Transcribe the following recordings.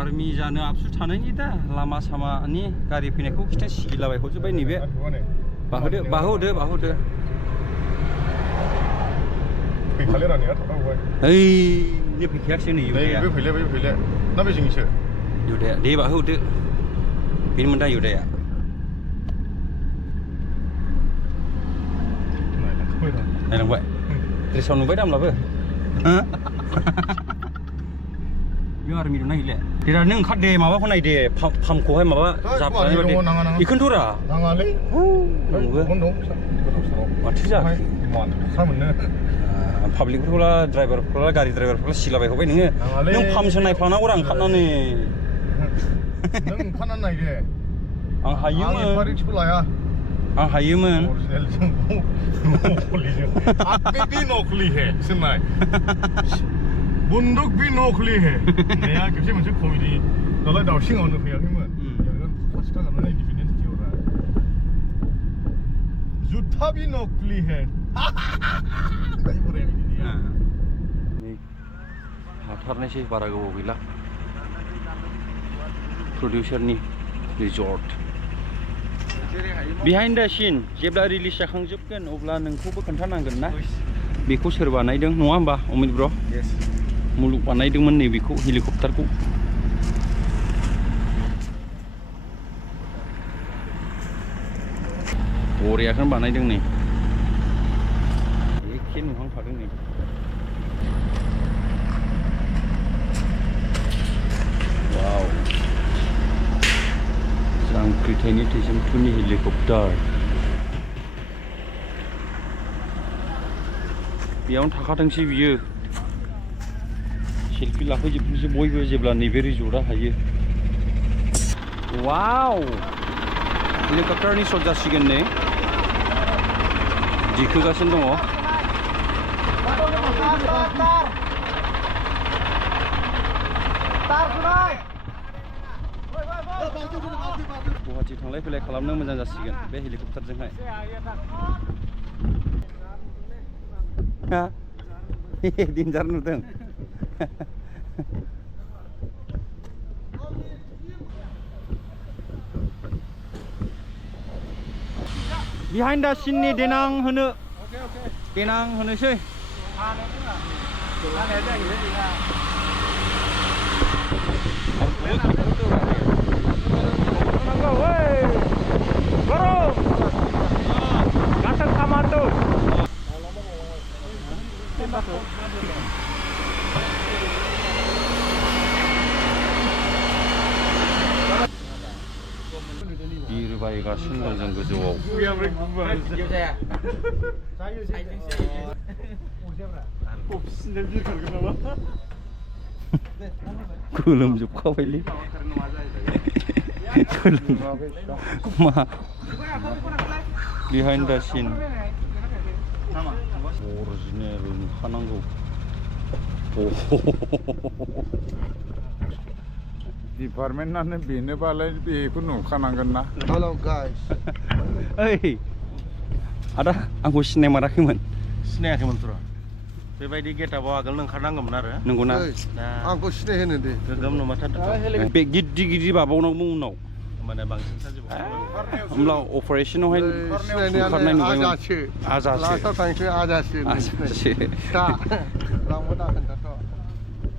Army जानो आबसु थानायनि दा लामा सामानि गारि फैनायखौ खिथा सिगिलाबाय हरजोब्बाय नैबे बाहोदो ओइ नै फैखायाखिसै नै फैले ना बेजोंसो युदाया दे बाहोदो बेनोमोन दा युदाया नायलांबाय ड्रेसाव नुबाय दामलाबो बेयो आर्मि दं नायले दे दा नों ओंखार दे माबाखौ नाय दे फार्मखौहाय माबा जाबनानै दे बेखौनोथ' रा नाङालै माथो जाखो पाब्लिकफोरखौला ड्राइभारफोरखौला गारि ड्राइभारफोरखौला सिलाबाय हरबाय नोङो नों फार्मसो नायफ्लानांगौ रा ओंखारनानै नों ओंखारनानै नाय दे आं हायोमोन रिक्सखौ लाया आं हायोमोन भी नकली है सुननाय बन्दुक भी नकली है नैया खेबसे मोनसे कमेडि दालाय दावसिङावनो फैयाखैमोन फार्स्ट टाइम इंडिपेंडेंस डेआवरा जुथा भी नकली है हाथारनायसै बारा गोबाव गैला प्रडिउसारनि रिजर्ट बिहाइन्ड द सिन जेब्ला रिलिज जाखांजोबगोन अब्ला नोंखौबो खोन्थानांगोन ना बेखौ सोर बानायदों नङा होमबा अमित ब्र मुलुग बानायदोंमोन नै बेखौ हेलिकप्टारखौ बरियाखौनो बानायदों नै एखे नुहांखादों नै वाव जांख्रिथायनि थैसोमथुनि हेलिकप्टार बेयावनो थाखाथोंसै बियो सेल्फि लाफैजोबथोंसै बयबो जेब्ला नैबे रिजर्टआ हायो वाव हेलिकप्टारनि शट जासिगोन नै दिखोगासिनो दङ गुवाहाटि थांलाय फैलाय खालामनो मोजां जासिगोन बे हेलिकप्टारजोंहाय डेन्जार नुदों बिहाइन्ड द सिननि देनां होनोसै बिरबायगासिनो दं जों गोजौआव गोलोमजोबखाबायलै मा बिहाइन्ड द सिन अरिजिनेल नुखानांगौ डिपार्टमेन्टआनो बेनोबालाय बेखौ नुखानांगोन ना हेलौ गाइस ओइ आदा आंखौ सिनाय माराखैमोन सिनायाखैमोनथ' बेबायदि गेटआव आगोल ओंखारनांगौमोन आरो नंगौना आंखौ सिनायहोनो दे गोगोम नुमारथारदों बे गिदिर बाबावनांगौ उनाव माने बांसिन साजोबबाय होमब्ला अपारेशनावहाय ओंखारनाय नुबायमोन आजासो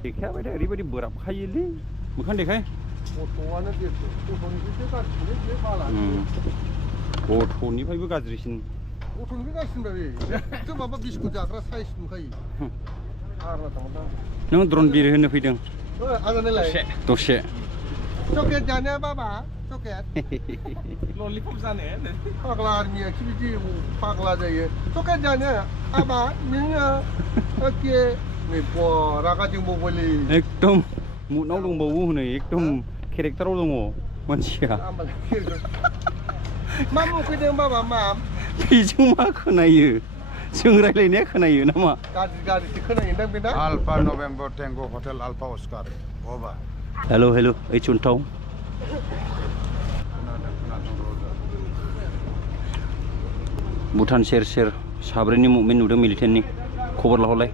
देखायाबाय दे ओरैबायदि बोराबखायोलै मोखां देखाय गथ'निफ्रायबो गाज्रिसिन नों द्रन बिर होनो फैदों दसे चकलेट जानो बाबा चकलेट ललिपप जानो फाग्ला आर्मिया बिदि फाग्ला जायो चकलेट जानो बाबा नोङो ओके नै रागा जोंबावबायलै एकदम मुदनाव दंबावो हनै एकदम केरेक्टाराव दङ मानसिया मा मुखैदों बाबा मा बेजों मा खोनायो जों रायलायनाया खोनायो नामा गाज्रि खोनायोदां बेना Alpha November Tango Hotel Alpha Oscar over हेल' ओइ चुनथाव भुटान सेर साब्रैनि मुभमेन्ट नुदों मिलिटेन्टनि खबर लाहरलाय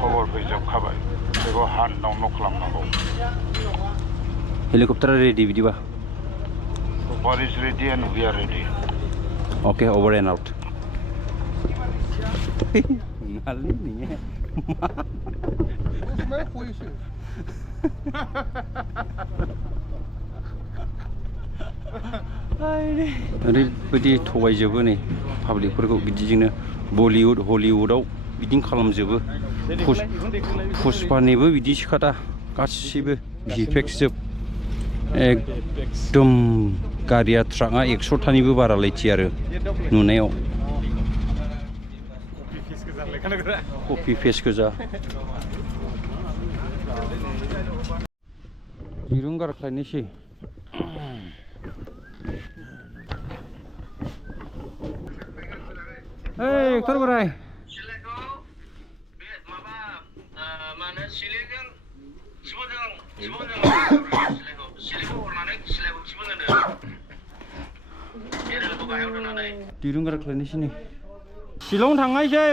खबर फैजोबखाबाय बेखौ हान्डआव नक खालामनांगौ हेलिकप्टारा रेडि बिदिबा Chopper is ready and we are ready. Oke, over and out. Ngalih nih. Terus main polisi. ओरैबायदि थगायजोबो नै पाब्लिकफोरखौ बिदिजोंनो बलिउड हलिउडआव बिदिनो खालामजोबो पुष्पानिबो बिदिसोखा दा गासिबो भिएफएक्स जोब एकदम गारिया ट्राकआ 100थानिबो बारा लायथि आरो नुनायाव कपि फेस गोजा दिरुं गारख्लायनोसै एक्टर बोराय दिरुं गारख्लायनोसै नै शिलं थांनायसै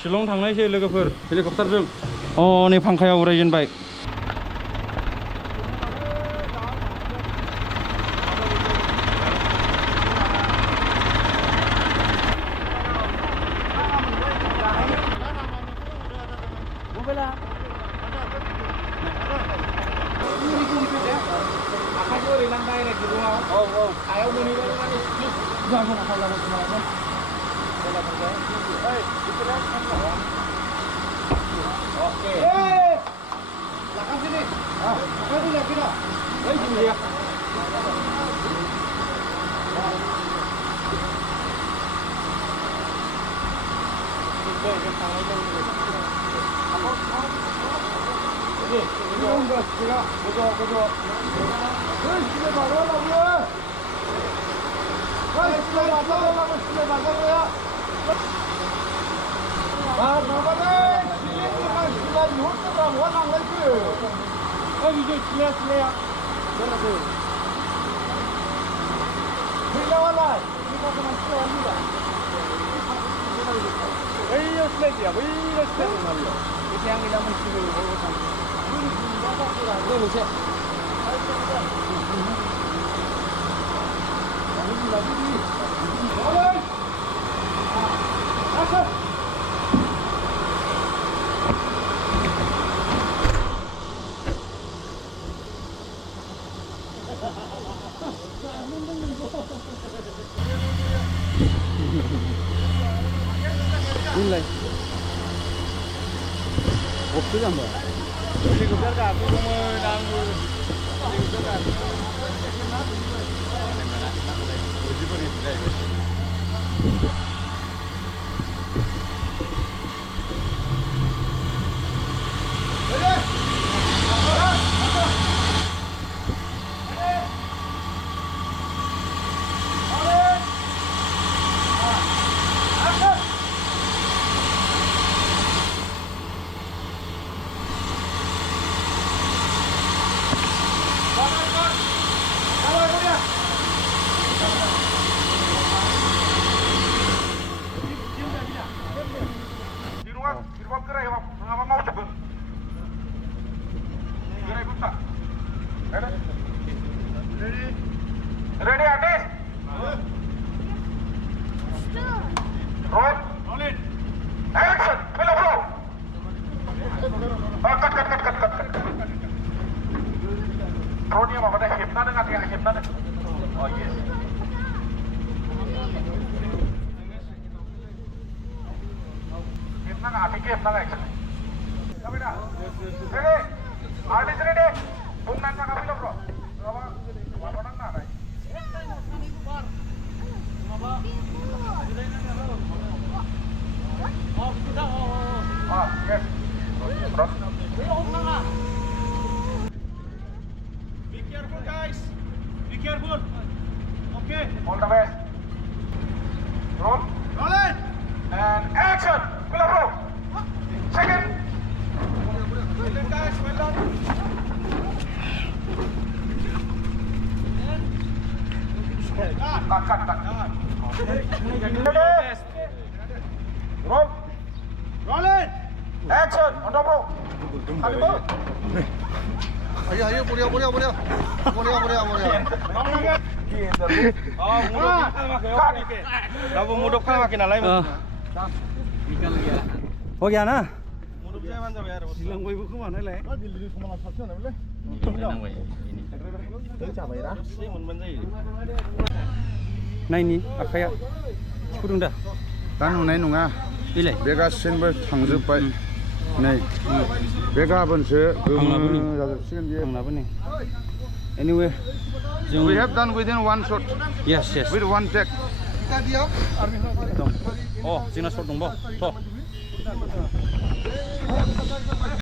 शिलं थांनायसै लोगोफोर हेलिकप्टारजों अ नै फांखाया उरायजेनबाय Nilai. Waktu jam berapa? Helikopter tak aku mau nanggur. Helikopter tak. Ready, Anis? Roll. Action. Film bro. Cut. Throw dia apa dah? Hipna dengan dia, hipna. Oh yes. Hipna ka api ke hipna ka action. Kami dah. Ready? Artist ready? Bungan ka film bro. Apa orang nak? Yes. Terus. Be careful guys. Be careful. Okay. All the best. Roll. Roll it. And action. Pull up, bro. Second. Well done guys. Well done. Cut. Ready? Action, untuk bro. Ayo, ayo, mulia, mulia, mulia. Mulia, mulia, mulia. Oh, mudah kan makin alay. हो गया ना Silang boy buku mana le? नायनि आखाया फुदुं दा दा नुनाय नङा इलाय बे गासिनबो थांजोबबाय नै बे गाबोनसो गोमो जाजोबसिगोन बियो आंनाबो नै anyway जों we have done within one shot yes yes with one take Kita diam. oh जोंना शट दंबा थ'